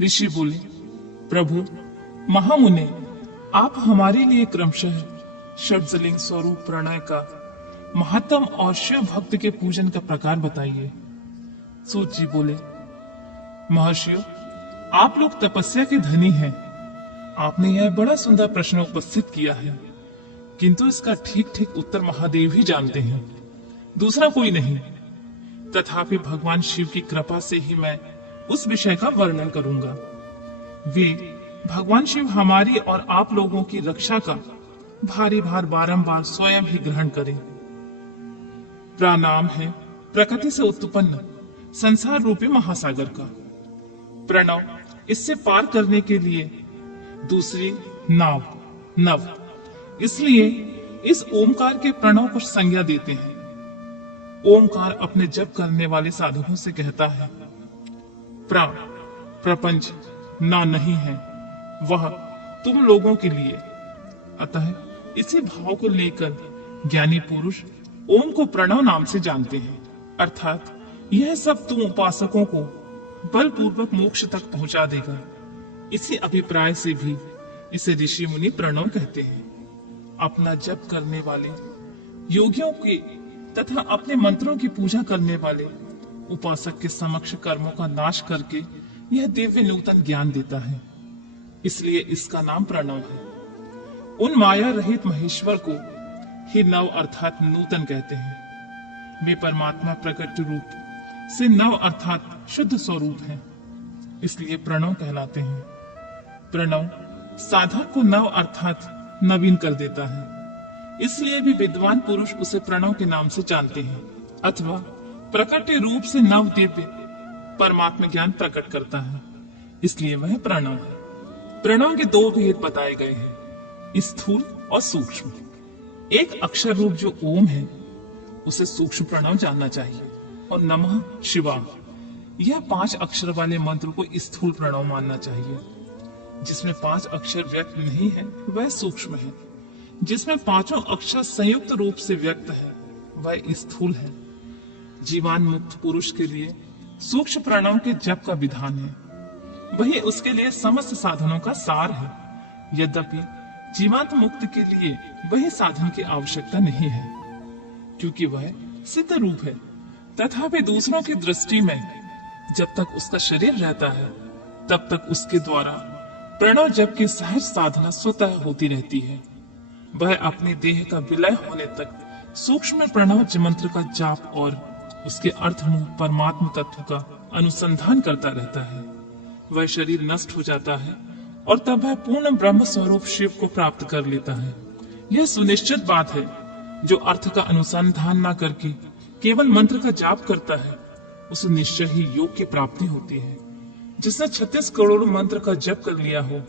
ऋषि बोले, प्रभु महामुने, आप हमारे लिए क्रमशः षड्जलिंग स्वरूप प्रणय का महत्तम और शिव भक्त के पूजन का प्रकार बताइए। सूत जी बोले, महर्षियों, आप लोग तपस्या के धनी हैं। आपने यह बड़ा सुंदर प्रश्न उपस्थित किया है, किंतु इसका ठीक ठीक उत्तर महादेव ही जानते हैं, दूसरा कोई नहीं। तथापि भगवान शिव की कृपा से ही मैं उस विषय का वर्णन करूंगा। वे भगवान शिव हमारी और आप लोगों की रक्षा का भारी भार बारंबार स्वयं ही ग्रहण करें। प्रणाम है प्रकृति से उत्पन्न संसार रूपी महासागर का। प्रणव इससे पार करने के लिए दूसरी नाव नव, इसलिए इस ओमकार के प्रणव को संज्ञा देते हैं। ओमकार अपने जप करने वाले साधुओं से कहता है, प्रपंच ना नहीं है, वह तुम लोगों के लिए। अतः इसी भाव को लेकर ज्ञानी पुरुष ओम को प्रणव नाम से जानते हैं, अर्थात यह सब तुम उपासकों को बलपूर्वक मोक्ष तक पहुंचा देगा। इसी अभिप्राय से भी इसे ऋषि मुनि प्रणव कहते हैं। अपना जप करने वाले योगियों के तथा अपने मंत्रों की पूजा करने वाले उपासक के समक्ष कर्मों का नाश करके यह दिव्य नूतन ज्ञान देता है, इसलिए इसका नाम प्रणव है। उन माया रहित महेश्वर को ही नव अर्थात नूतन कहते हैं। वे परमात्मा प्रकट रूप से नव अर्थात शुद्ध स्वरूप है, इसलिए प्रणव कहलाते हैं। प्रणव साधक को नव अर्थात नवीन कर देता है, इसलिए भी विद्वान पुरुष उसे प्रणव के नाम से जानते हैं, अथवा प्रकट रूप से नव दिव्य परमात्मा ज्ञान प्रकट करता है, इसलिए वह प्रणव है। प्रणव के दो भेद बताए गए हैं, स्थूल और सूक्ष्म। एक अक्षर रूप जो ओम है उसे सूक्ष्म प्रणव जानना चाहिए, और नमः शिवाय यह 5 अक्षर वाले मंत्र को स्थूल प्रणव मानना चाहिए। जिसमें 5 अक्षर व्यक्त नहीं है वह सूक्ष्म है, जिसमें 5 अक्षर संयुक्त रूप से व्यक्त है वह स्थूल है। जीवान मुक्त पुरुष के लिए सूक्ष्म प्रणव के जप का विधान है, वही उसके लिए समस्त साधनों का सार है। यद्यपि जीवांत मुक्त के लिए वही साधन की आवश्यकता नहीं है, क्योंकि वह सिद्ध रूप है। तथापि दूसरों की दृष्टि में जब तक उसका शरीर रहता है तब तक उसके द्वारा प्रणव जप की सहज साधना स्वतः होती रहती है। वह अपने देह का विलय होने तक सूक्ष्म प्रणव मंत्र का जाप और उसके अर्थमूल परमात्म तत्व का अनुसंधान करता रहता है। वह शरीर नष्ट हो जाता है और तब वह पूर्ण ब्रह्म स्वरूप शिव को प्राप्त कर लेता है। यह सुनिश्चित बात है। जो अर्थ का अनुसंधान न करके केवल मंत्र का जाप करता है उसे निश्चय ही योग की प्राप्ति होती है। जिसने 36 करोड़ मंत्र का जप कर लिया हो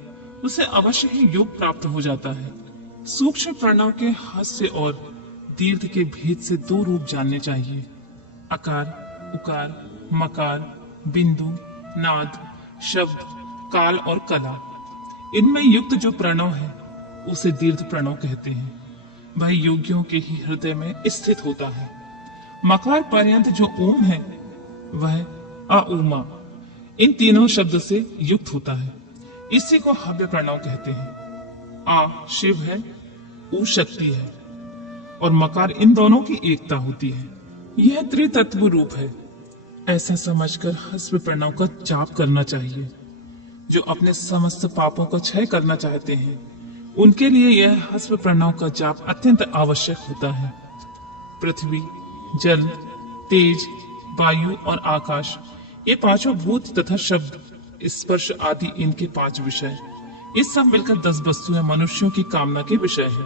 उसे अवश्य ही योग प्राप्त हो जाता है। सूक्ष्म प्रणव के हास्य और दीर्घ के भेद से 2 रूप जानने चाहिए, अकार, उकार, मकार, बिंदु, नाद, शब्द, काल और कला। इनमें युक्त जो प्रणव है उसे दीर्घ प्रणव कहते हैं। वह योगियों के ही हृदय में स्थित होता है। मकार पर्यंत जो ओम है वह अउमा इन तीनों शब्द से युक्त होता है। इसी को हव्य प्रणव कहते हैं। आ शिव है, उ शक्ति है और मकार इन दोनों की एकता होती है। यह त्रितत्व रूप है। ऐसा समझकर हस्व प्रणव का जाप करना चाहिए। जो अपने समस्त पापों का क्षय करना चाहते हैं उनके लिए यह हस्व प्रणव का जाप अत्यंत आवश्यक होता है। पृथ्वी, जल, तेज, वायु और आकाश, ये 5 भूत तथा शब्द, स्पर्श आदि इनके 5 विषय, इस सब मिलकर 10 वस्तुएं मनुष्यों की कामना के विषय है।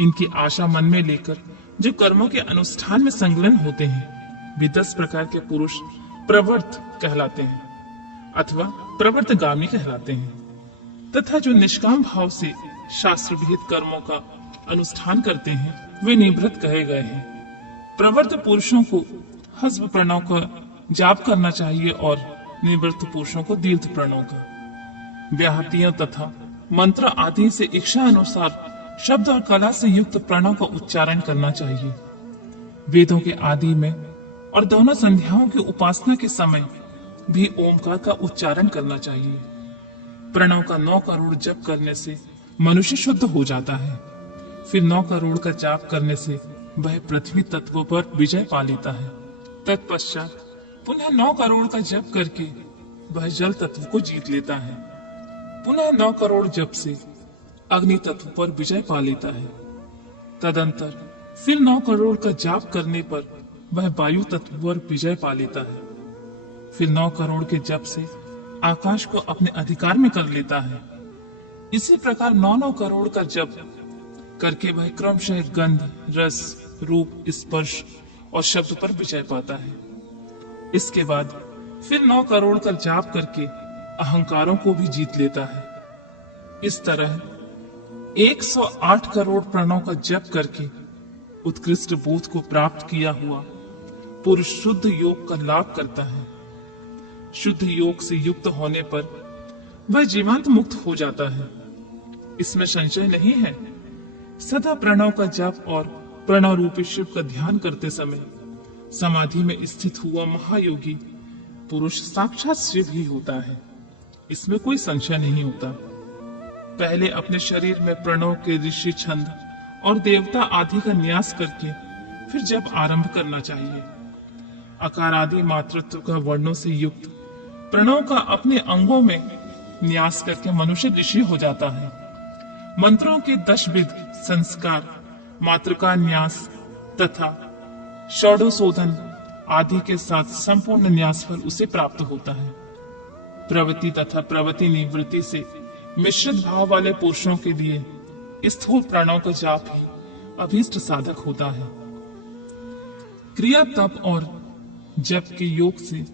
इनकी आशा मन में लेकर जो कर्मों के अनुष्ठान में संलग्न होते हैं वे 10 प्रकार के पुरुष प्रवर्त कहलाते हैं अथवा प्रवर्तगामी कहलाते हैं। तथा जो निष्काम भाव से शास्त्र विहित कर्मों का अनुष्ठान करते हैं वे निवृत्त कहे गए हैं। प्रवर्त पुरुषों को हस्व प्रणव का जाप करना चाहिए और निवृत्त पुरुषों को दीर्घ प्रणव का। व्याहतियों तथा मंत्र आदि से इच्छा अनुसार शब्द और कला से युक्त प्रणव का उच्चारण करना चाहिए। वेदों के आदि में और दोनों संध्याओं की उपासना के समय भी ओमकार का उच्चारण करना चाहिए। प्रणव का 9 करोड़ जप करने से मनुष्य शुद्ध हो जाता है। फिर 9 करोड़ का जाप करने से वह पृथ्वी तत्व पर विजय पा लेता है। तत्पश्चात पुनः 9 करोड़ का जप करके वह जल तत्व को जीत लेता है। पुनः 9 करोड़ जप से अग्नि तत्व पर विजय पा लेता है। तदंतर फिर 9 करोड़ का जाप करने पर वह वायु तत्व पर विजय पा लेता है। फिर 9 करोड़ के जप से आकाश को अपने अधिकार में कर लेता है। इसी प्रकार 9 करोड़ का जप करके वह क्रमशः गंध, रस, रूप, स्पर्श और शब्द पर विजय पाता है। इसके बाद फिर 9 करोड़ का जाप करके अहंकारों को भी जीत लेता है। इस तरह 108 करोड़ प्रणव का जप करके उत्कृष्ट बोध को प्राप्त किया हुआ पुरुष शुद्ध योग का लाभ करता है। शुद्ध योग से युक्त होने पर वह जीवांत मुक्त हो जाता है, इसमें संशय नहीं है। सदा प्रणव का जप और प्रणव रूपी शिव का ध्यान करते समय समाधि में स्थित हुआ महायोगी पुरुष साक्षात शिव ही होता है, इसमें कोई संशय नहीं होता। पहले अपने शरीर में प्रणव के ऋषि छंद और देवता आदि का न्यास करके फिर जब आरंभ करना चाहिए। अकार आदि मातृत्व का वर्णों से युक्त प्रणव का अपने अंगों में न्यास करके मनुष्य ऋषि हो जाता है। मंत्रों के 10 विध संस्कार, मातृका न्यास तथा षोडशोधन आदि के साथ संपूर्ण न्यास फल उसे प्राप्त होता है। प्रवृत्ति तथा प्रवृत्ति निवृत्ति से मिश्रित भाव वाले पुरुषों के लिए स्थूल प्राणों का जाप ही अभीष्ट साधक होता है। क्रिया, तप और जप के योग से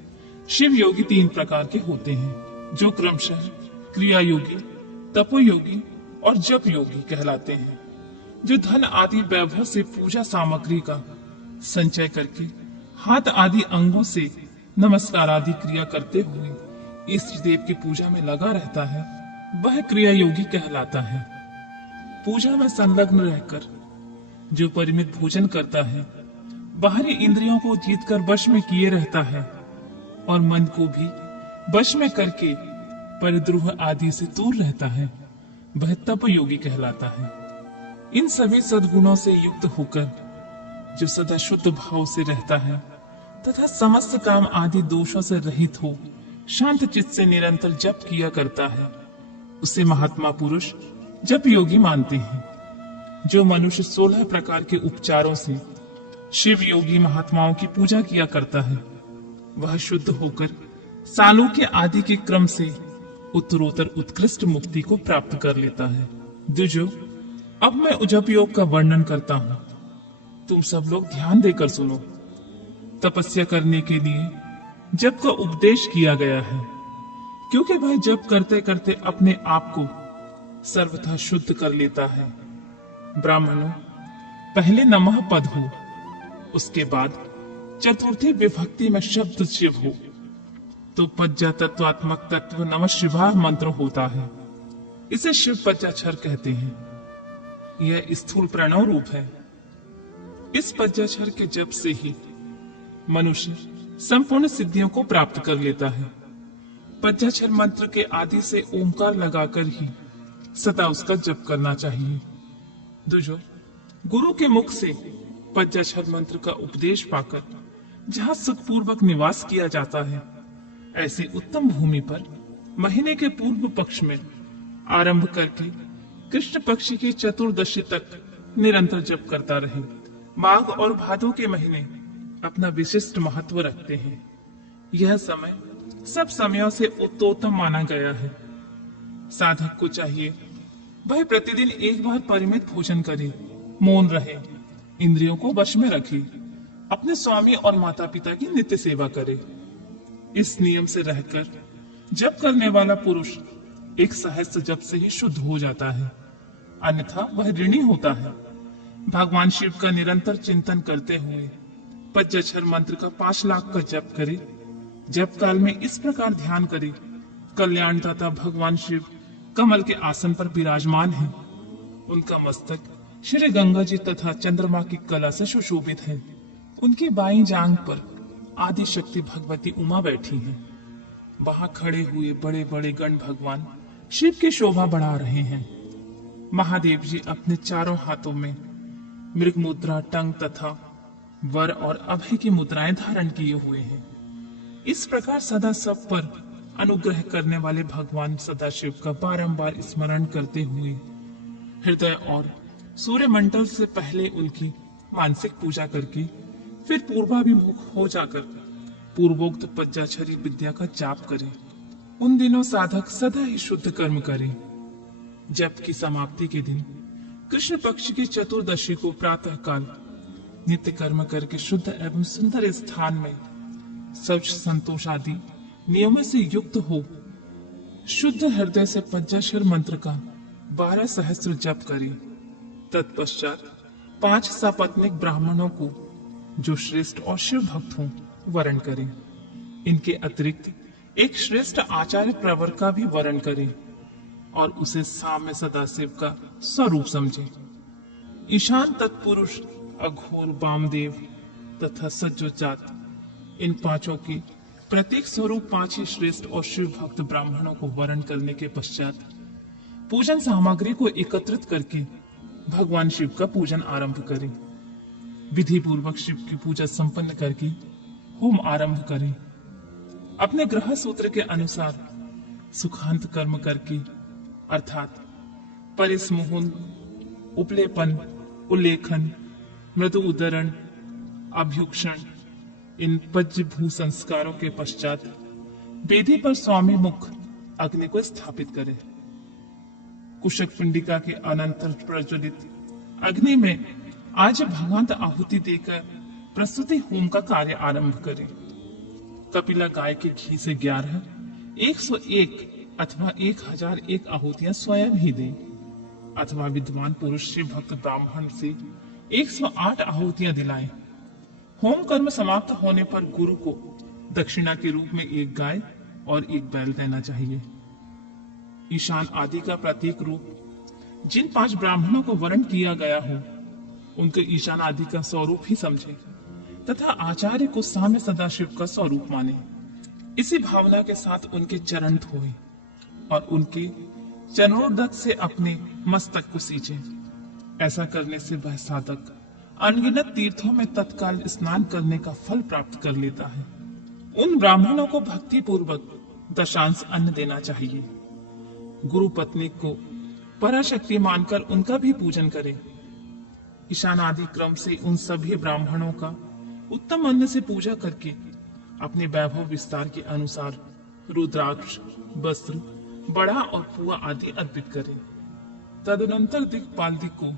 शिव योगी 3 प्रकार के होते हैं, जो क्रमशः क्रिया योगी, तपो योगी और जप योगी कहलाते हैं, जो धन आदि वैभव से पूजा सामग्री का संचय करके हाथ आदि अंगों से नमस्कार आदि क्रिया करते हुए इष्ट देव की पूजा में लगा रहता है, वह क्रिया योगी कहलाता है। पूजा में संलग्न रहकर जो परिमित भोजन करता है, बाहरी इंद्रियों को जीतकर वश में किए रहता है और मन को भी वश में करके परिद्रोह आदि से दूर रहता है, वह तप योगी कहलाता है। इन सभी सद्गुणों से युक्त होकर जो सदा शुद्ध भाव से रहता है तथा समस्त काम आदि दोषों से रहित हो शांत चित्त से निरंतर जप किया करता है, उसे महात्मा पुरुष जप योगी मानते हैं। जो मनुष्य 16 प्रकार के उपचारों से शिव योगी महात्माओं की पूजा किया करता है, वह शुद्ध होकर सालों के आदि के क्रम से उत्तरोत्तर उत्कृष्ट मुक्ति को प्राप्त कर लेता है। द्विजो, अब मैं जप योग का वर्णन करता हूं, तुम सब लोग ध्यान देकर सुनो। तपस्या करने के लिए जप का उपदेश किया गया है, क्योंकि वह जप करते करते अपने आप को सर्वथा शुद्ध कर लेता है। ब्राह्मणों, पहले नमः पद हो, उसके बाद चतुर्थी विभक्ति में शब्द शिव हो, तो पज्जा तत्वात्मक तत्व नमः शिवाय मंत्र होता है। इसे शिव पज्जाक्षर कहते हैं। यह स्थूल प्रणव रूप है। इस पज्जाक्षर के जप से ही मनुष्य संपूर्ण सिद्धियों को प्राप्त कर लेता है। पज्जाक्षर मंत्र के आदि से ओमकार लगाकर ही सदा उसका जप करना चाहिए। दूजो, गुरु के मुख से पज्जाक्षर मंत्र का उपदेश पाकर जहां सुखपूर्वक निवास किया जाता है, ऐसी उत्तम भूमि पर महीने के पूर्व पक्ष में आरंभ करके कृष्ण पक्ष की चतुर्दशी तक निरंतर जप करता रहे। माघ और भादो के महीने अपना विशिष्ट महत्व रखते हैं। यह समय सब समयों से उत्तोत्तम माना गया है। साधक को चाहिए वह प्रतिदिन एक बार परिमित भोजन करे, मौन रहे, इंद्रियों को वश में रखे, अपने स्वामी और माता पिता की नित्य सेवा करे। इस नियम से रहकर जप करने वाला पुरुष एक सहस्त्र जप से ही शुद्ध हो जाता है, अन्यथा वह ऋणी होता है। भगवान शिव का निरंतर चिंतन करते हुए पज्जाक्षर मंत्र का 5 लाख का जप करे। जप काल में इस प्रकार ध्यान करे, कल्याणदाता भगवान शिव कमल के आसन पर विराजमान हैं। उनका मस्तक श्री गंगा जी तथा चंद्रमा की कला से सुशोभित है। उनकी बाईं जांघ पर आदि शक्ति भगवती उमा बैठी हैं। वहां खड़े हुए बड़े बड़े गण भगवान शिव की शोभा बढ़ा रहे हैं। महादेव जी अपने चारों हाथों में मृग मुद्रा, टंग तथा वर और अभय की मुद्राएं धारण किए हुए हैं। इस प्रकार सदा सब पर अनुग्रह करने वाले भगवान सदाशिव का बारंबार स्मरण करते हुए हृदय और सूर्यमंडल से पहले उनकी मानसिक पूजा करके फिर पूर्वाभिमुख हो जाकर पूर्वोक्त पंचाक्षरी विद्या का जाप करें। उन दिनों साधक सदा ही शुद्ध कर्म करे। जप की समाप्ति के दिन कृष्ण पक्ष की चतुर्दशी को प्रातः काल नित्य कर्म करके शुद्ध एवं सुंदर स्थान में शौच संतोष आदि नियमों से युक्त हो शुद्ध हृदय से पंचाक्षर मंत्र का 12 सहस्त्र जप करें। तत्पश्चात 5 सपत्नीक ब्राह्मणों को जो श्रेष्ठ और शिव भक्त हों वरण करें। इनके अतिरिक्त एक श्रेष्ठ आचार्य प्रवर का भी वरण करें और उसे साम्य सदाशिव का स्वरूप समझें। ईशान तत्पुरुष, अघोर, वामदेव तथा सज्जोजात, इन पांचों के प्रत्येक स्वरूप 5 ही श्रेष्ठ और शिव भक्त ब्राह्मणों को वरण करने के पश्चात पूजन सामग्री को एकत्रित करके भगवान शिव का पूजन आरंभ करें। विधि पूर्वक शिव की पूजा संपन्न करके होम आरंभ करें। अपने ग्रह सूत्र के अनुसार सुखांत कर्म करके अर्थात परिसमुहन, उपलेपन, उल्लेखन, मृदु उदरण, अभ्युक्षण, इन पज्य भू संस्कारों के पश्चात वेदी पर स्वामी मुख अग्नि को स्थापित करें। कुशक पिंडिका के अनंतर प्रज्वलित अग्नि में आज भगवंत आहुति देकर प्रस्तुति होम का कार्य आरंभ करें। कपिला गाय के घी से 11, 101 अथवा 1001 आहुतियां स्वयं ही दें, अथवा विद्वान पुरुष शिव भक्त ब्राह्मण से 108 आहुतियां दिलाएं। होम कर्म समाप्त होने पर गुरु को दक्षिणा के रूप में 1 गाय और 1 बैल देना चाहिए। ईशान आदि का प्रतीक रूप जिन 5 ब्राह्मणों को वरण किया गया हो उनके ईशान आदि का स्वरूप ही समझे तथा आचार्य को साम्य सदाशिव का स्वरूप माने। इसी भावना के साथ उनके चरण धोए और उनके चरणोदक से अपने मस्तक को सींचे। ऐसा करने से वह साधक अनगिनत तीर्थों में तत्काल स्नान करने का फल प्राप्त कर लेता है। उन ब्राह्मणों को भक्ति पूर्वक दशांश अन्न देना चाहिए। गुरु पत्नी को पराशक्ति मानकर उनका भी पूजन करें। ईशान आदि क्रम से उन सभी ब्राह्मणों का उत्तम अन्न से पूजा करके अपने वैभव विस्तार के अनुसार रुद्राक्ष, वस्त्र, बड़ा और पुआ आदि अर्पित करें। तदनंतर दिक्पाल को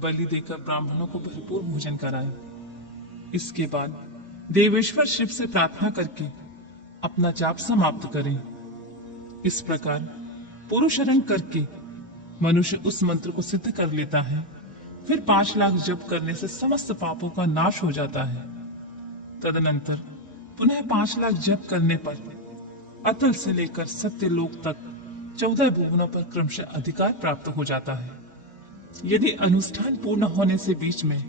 बलि देकर ब्राह्मणों को भरपूर भोजन कराएं। इसके बाद देवेश्वर शिव से प्रार्थना करके अपना जाप समाप्त करें। इस प्रकार पुरुषरण करके मनुष्य उस मंत्र को सिद्ध कर लेता है। फिर 5 लाख जप करने से समस्त पापों का नाश हो जाता है। तदनंतर पुनः 5 लाख जप करने पर अतल से लेकर सत्यलोक तक 14 भुवनों पर क्रमशः अधिकार प्राप्त हो जाता है। यदि अनुष्ठान पूर्ण होने से बीच में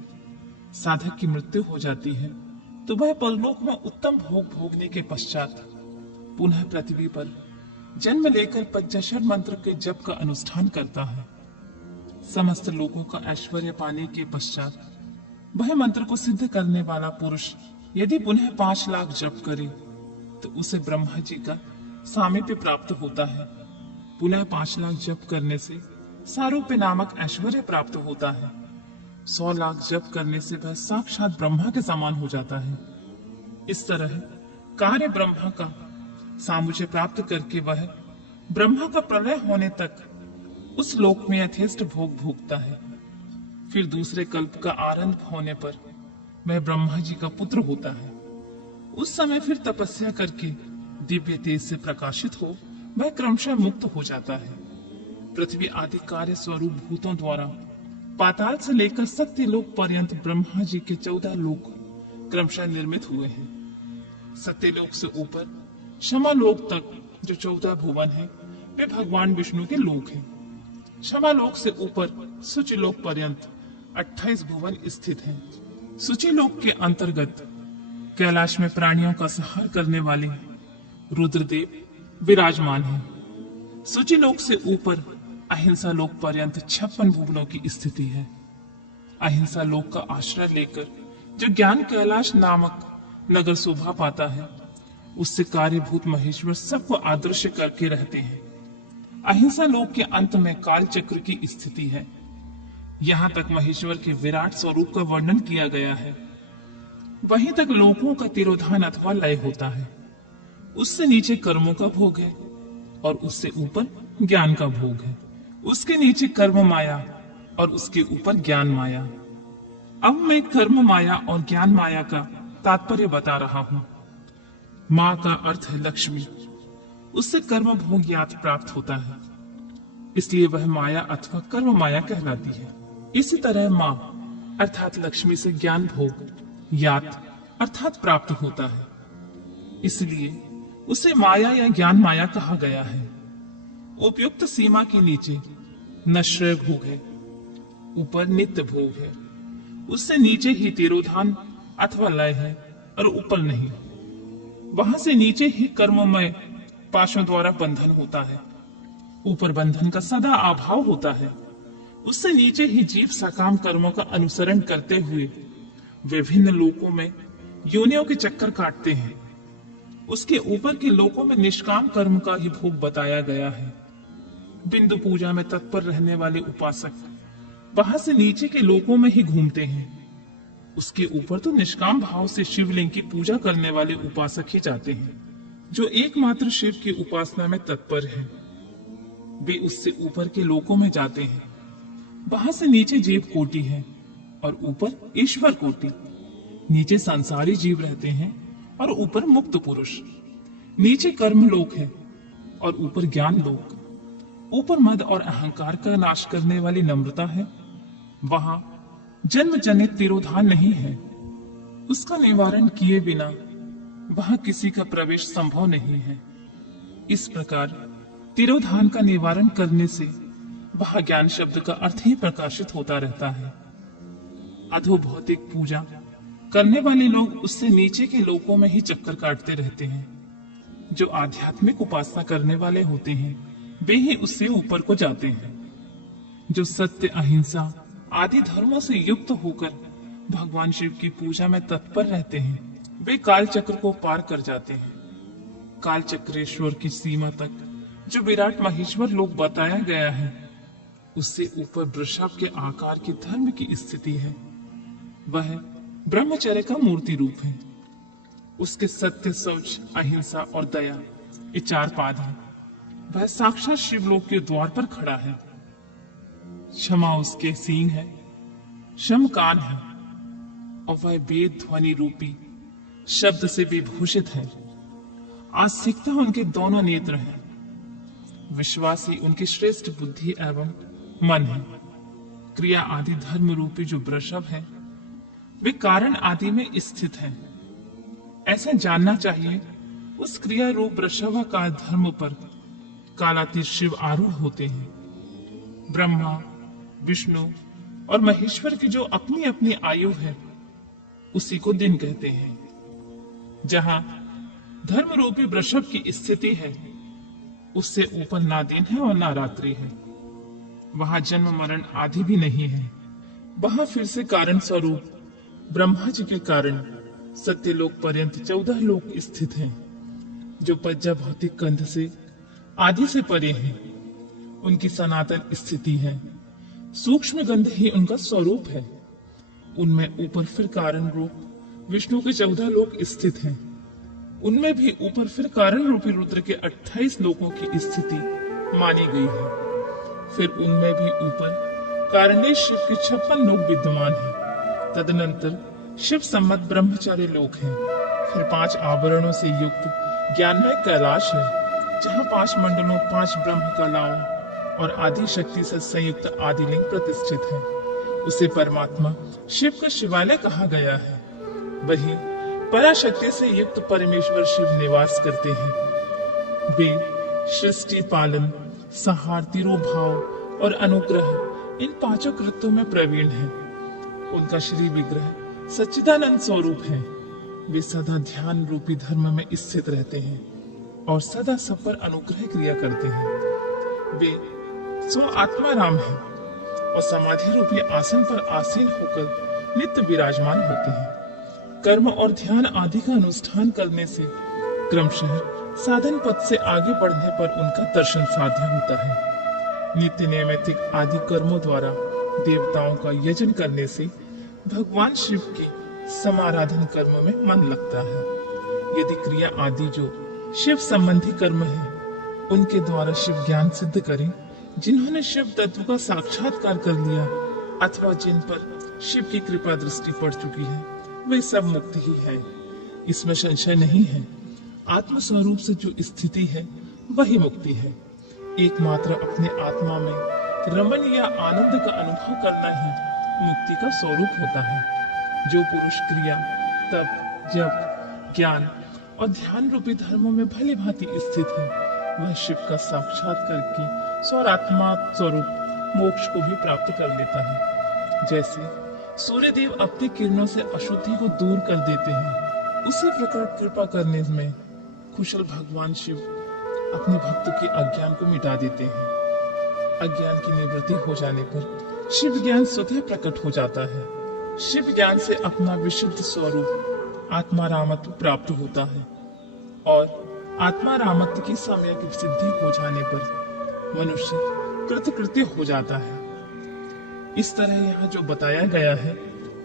साधक की मृत्यु हो जाती है तो वह परलोक में उत्तम भोग भोगने के पश्चात पुनः पृथ्वी पर जन्म लेकर पंचाक्षर मंत्र के जप का अनुष्ठान करता है। समस्त लोगों का ऐश्वर्य पाने के पश्चात वह मंत्र को सिद्ध करने वाला पुरुष यदि पुनः 5 लाख जप करे तो उसे ब्रह्मा जी का सामीप्य प्राप्त होता है। पुनः 5 लाख जप करने से सारूप्य नामक ऐश्वर्य प्राप्त होता है। 100 लाख जप करने से वह साक्षात ब्रह्मा के समान हो जाता है। इस तरह कार्य ब्रह्मा का सामुच्चय प्राप्त करके वह ब्रह्मा का प्रलय होने तक उस लोक में यथेष्ट भोग भोगता है। फिर दूसरे कल्प का आरंभ होने पर वह ब्रह्मा जी का पुत्र होता है। उस समय फिर तपस्या करके दिव्य तेज से प्रकाशित हो वह क्रमशः मुक्त हो जाता है। पृथ्वी आदि कार्य स्वरूप भूतों द्वारा पाताल से लेकर सत्यलोक पर्यंत ब्रह्मा जी के 14 लोक क्रमशः निर्मित हुए हैं। सत्यलोक से ऊपर क्षमालोक तक जो 14 भुवन है वे भगवान विष्णु के लोक हैं। क्षमालोक से ऊपर सुचिलोक पर्यंत 28 भुवन स्थित हैं। सुचिलोक के अंतर्गत कैलाश में प्राणियों का संहार करने वाले रुद्रदेव विराजमान है। सूर्यलोक से ऊपर अहिंसा लोक पर्यंत 56 भुवनों की स्थिति है। अहिंसा लोक का आश्रय लेकर जो ज्ञान कैलाश नामक नगर शोभा पाता है, उससे कार्यभूत महेश्वर सबको आदर्श करके रहते हैं। अहिंसा लोक के अंत में काल चक्र की स्थिति है। यहाँ तक महेश्वर के विराट स्वरूप का वर्णन किया गया है। वहीं तक लोकों का तिरोधान अथवा लय होता है। उससे नीचे कर्मों का भोग है और उससे ऊपर ज्ञान का भोग है। उसके नीचे कर्म माया और उसके ऊपर ज्ञान माया। अब मैं कर्म माया और ज्ञान माया का तात्पर्य बता रहा हूं। माँ का अर्थ है लक्ष्मी। उससे कर्म भोग यात प्राप्त होता है, इसलिए वह माया अथवा कर्म माया कहलाती है। इसी तरह माँ अर्थात लक्ष्मी से ज्ञान भोग यात अर्थात प्राप्त होता है, इसलिए उसे माया या ज्ञान माया कहा गया है। उपयुक्त सीमा के नीचे नश्रय भोग है, ऊपर नित्य भोग है। उससे नीचे ही तिरोधान अथवा लय है और ऊपर नहीं। वहां से नीचे ही कर्ममय पाशों द्वारा बंधन होता है, ऊपर बंधन का सदा अभाव होता है। उससे नीचे ही जीव सकाम कर्मों का अनुसरण करते हुए विभिन्न लोकों में योनियों के चक्कर काटते हैं। उसके ऊपर के लोकों में निष्काम कर्म का ही भोग बताया गया है। बिंदु पूजा में तत्पर रहने वाले उपासक वहां से नीचे के लोकों में ही घूमते हैं। उसके ऊपर तो निष्काम भाव से शिवलिंग की पूजा करने वाले उपासक ही जाते हैं, जो एकमात्र शिव की उपासना में तत्पर है। वे उससे ऊपर के लोकों में जाते हैं। वहां से नीचे जीव कोटि है और ऊपर ईश्वर कोटि। नीचे संसारी जीव रहते हैं और ऊपर मुक्त पुरुष। नीचे कर्म लोक है और ऊपर ज्ञान लोक। ऊपर मद और अहंकार का नाश करने वाली नम्रता है। वहां जन्म जनित तिरोधान नहीं है। उसका निवारण किए बिना वहां किसी का प्रवेश संभव नहीं है। इस प्रकार तिरोधान का निवारण करने से वहां ज्ञान शब्द का अर्थ ही प्रकाशित होता रहता है। अधो भौतिक पूजा करने वाले लोग उससे नीचे के लोकों में ही चक्कर काटते रहते हैं। जो आध्यात्मिक उपासना करने वाले होते हैं, वे ही उससे ऊपर को जाते हैं। जो सत्य अहिंसा आदि धर्मों से युक्त होकर भगवान शिव की पूजा में तत्पर रहते हैं, वे काल चक्र को पार कर जाते हैं। काल चक्रेश्वर की सीमा तक जो विराट महेश्वर लोक बताया गया है, उससे ऊपर वृषभ के आकार के धर्म की स्थिति है। वह ब्रह्मचर्य का मूर्ति रूप है। उसके सत्य, शौच, अहिंसा और दया ये 4 पाद हैं। वह साक्षात शिवलोक के द्वार पर खड़ा है। क्षमा उसके सींग है, शम कान है और वह वेद ध्वनि रूपी शब्द से विभूषित है। आस्तिकता उनके दोनों नेत्र हैं। विश्वासी उनकी श्रेष्ठ बुद्धि एवं मन है। क्रिया आदि धर्म रूपी जो वृषभ है, वे कारण आदि में स्थित हैं। ऐसा जानना चाहिए, उस क्रिया रूप वृषभाकार धर्म पर कालातीत शिव आरूढ़ होते हैं। ब्रह्मा, विष्णु और महेश्वर की जो अपनी अपनी आयु है, उसी को दिन कहते हैं। जहां धर्म रूपी वृषभ की स्थिति है, उससे ऊपर ना दिन है और ना रात्रि है। वहां जन्म मरण आदि भी नहीं है। वहां फिर से कारण स्वरूप ब्रह्मा जी के कारण सत्यलोक पर्यंत 14 लोक स्थित हैं, जो पज्जा भौतिक गंध से आदि से परे हैं। उनकी सनातन स्थिति है। सूक्ष्म गंध ही उनका स्वरूप है। उनमें ऊपर फिर कारण रूप विष्णु के 14 लोक स्थित हैं। उनमें भी ऊपर फिर कारण रूपी रुद्र के 28 लोकों की स्थिति मानी गई है। फिर उनमें भी ऊपर कारणेश शिव के 56 लोक विद्यमान हैं। तदनंतर शिव सम्मत ब्रह्मचार्य लोक हैं। फिर 5 आभरणों से युक्त ज्ञानमय कैलाश है, जहाँ 5 मंडलों, 5 ब्रह्म कलाओं और आदि शक्ति से संयुक्त आदिलिंग प्रतिष्ठित है। उसे परमात्मा शिव का शिवालय कहा गया है। वही पराशक्ति से युक्त परमेश्वर शिव निवास करते हैं। वे सृष्टि पालन, संहार, तिरोभाव और अनुग्रह इन 5 कृत्यों में प्रवीण हैं। उनका श्री विग्रह सच्चिदानंद स्वरूप है। वे सदा ध्यान रूपी धर्म में स्थित रहते हैं। और सदा सब पर अनुग्रह क्रिया करते हैं। वे स्व आत्मा राम है और समाधि रूपी आसन पर आसीन होकर नित्य विराजमान होते हैं। कर्म और ध्यान आदि का अनुष्ठान करने से क्रमशः साधन पथ से आगे बढ़ने पर उनका दर्शन साध्य होता है। नित्य नैमित्तिक आदि कर्मों द्वारा देवताओं का यजन करने से भगवान शिव के समाराधन कर्म में मन लगता है। यदि क्रिया आदि जो शिव संबंधी कर्म है उनके द्वारा शिव ज्ञान सिद्ध करें, जिन्होंने शिव तत्व का साक्षात्कार कर लिया अथवा जिन पर शिव की कृपा दृष्टि पड़ चुकी है, वे सब मुक्ति ही है, इसमें संशय नहीं है। आत्म स्वरूप से जो स्थिति है वही मुक्ति है। एकमात्र अपने आत्मा में रमन या आनंद का अनुभव करना ही मुक्ति का स्वरूप होता है। जो पुरुष क्रिया, तप, जप, ज्ञान और ध्यान रूपी धर्मों में भली भांति स्थित है, वह शिव का साक्षात करके स्वरात्मा स्वरूप मोक्ष को भी प्राप्त कर लेता है। जैसे सूर्य देव अपनी किरणों से अशुद्धि को दूर कर देते हैं, उसी प्रकार कृपा करने में कुशल भगवान शिव अपने भक्तों के अज्ञान को मिटा देते हैं। अज्ञान की निवृत्ति हो जाने पर शिव ज्ञान स्वतः प्रकट हो जाता है। शिव ज्ञान से अपना विशुद्ध स्वरूप आत्मा रामत्व प्राप्त होता है और आत्मा रामत्व की सम्यक सिद्धि हो जाने पर मनुष्य कृतकृत्य हो जाता है। इस तरह यहाँ जो बताया गया है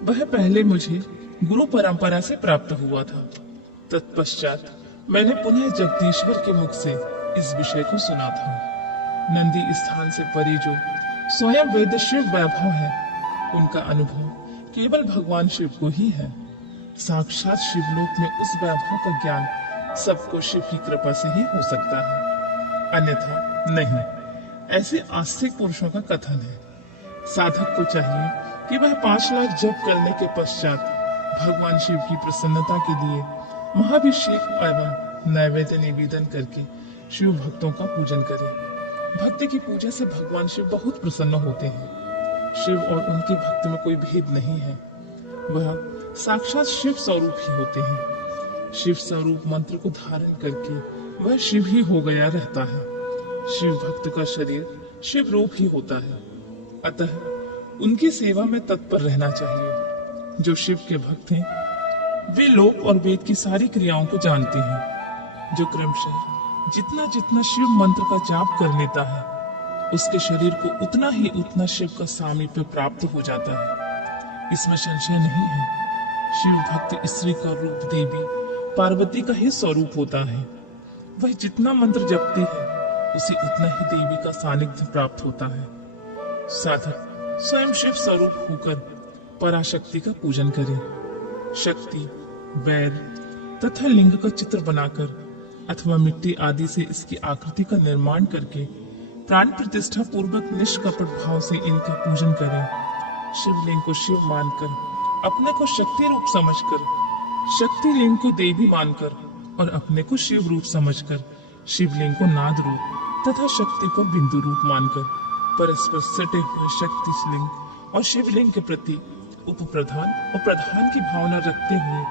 वह पहले मुझे गुरु परंपरा से प्राप्त हुआ था। तत्पश्चात मैंने पुनः जगदीश्वर के मुख से इस विषय को सुना था। नंदी स्थान से परे जो स्वयं वेद शिव वैभव है, उनका अनुभव केवल भगवान शिव को ही है। साक्षात शिवलोक में उस वैभव का ज्ञान सबको शिव की कृपा से ही हो सकता है, अन्यथा नहीं। ऐसे आस्तिक पुरुषों का कथन है। साधक को चाहिए कि वह 5 लाख जप करने के पश्चात भगवान शिव की प्रसन्नता के लिए महाभिषेक एवं नैवेद्य निवेदन करके शिव भक्तों का पूजन करे। भक्ति की पूजा से भगवान शिव बहुत प्रसन्न होते हैं। शिव और उनके भक्त में कोई भेद नहीं है, वह साक्षात शिव स्वरूप ही होते हैं। शिव स्वरूप मंत्र को धारण करके वह शिव ही हो गया रहता है। शिव भक्त का शरीर शिव रूप ही होता है, अतः उनकी सेवा में तत्पर रहना चाहिए। जो शिव के भक्त हैं वे लोक और वेद की सारी क्रियाओं को जानते हैं। जो क्रमशः जितना जितना शिव मंत्र का जाप कर लेता है, उसके शरीर को उतना ही उतना शिव का सामीप्य प्राप्त हो जाता है, इसमें संशय नहीं है। शिव भक्त स्त्री का रूप देवी पार्वती का ही स्वरूप होता है। वह जितना मंत्र जपती है उसे उतना ही देवी का सानिध्य प्राप्त होता है। साधक स्वयं शिव स्वरूप होकर पराशक्ति का पूजन करे। शक्ति, बैल तथा लिंग का चित्र बनाकर अथवा मिट्टी आदि से इसकी आकृति का निर्माण करके प्राण प्रतिष्ठा पूर्वक निष्कपट भाव से इनका पूजन करें। शिवलिंग को शिव मानकर, अपने को शक्ति रूप समझकर, शक्ति लिंग को देवी मानकर और अपने को शिव रूप समझकर शिवलिंग को नाद रूप तथा शक्ति को बिंदु रूप मानकर परस्पर सटे हुए शक्ति लिंग और शिवलिंग के प्रति उप प्रधान और प्रधान की भावना रखते हुए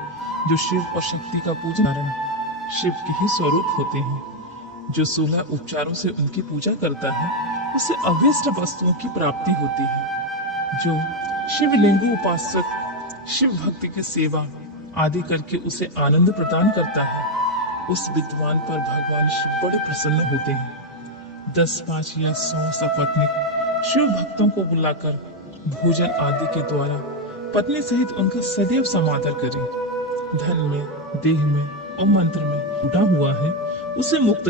जो शिव और शक्ति का पूजन शिव के ही स्वरूप होते हैं। जो 16 उपचारों से उनकी पूजा करता है उसे अभीष्ट वस्तुओं की प्राप्ति होती है। जो शिवलिंग उपासक शिव भक्ति की सेवा आदि करके उसे आनंद प्रदान करता है, उस विद्वान पर भगवान शिव बड़े प्रसन्न होते हैं। 10, 5 या 100 सपत्नीक शिव भक्तों को बुलाकर भोजन आदि के द्वारा पत्नी सहित उनका सदैव समादर करें। धन में, देह में और मंत्र में जुटा हुआ है उसे मुक्त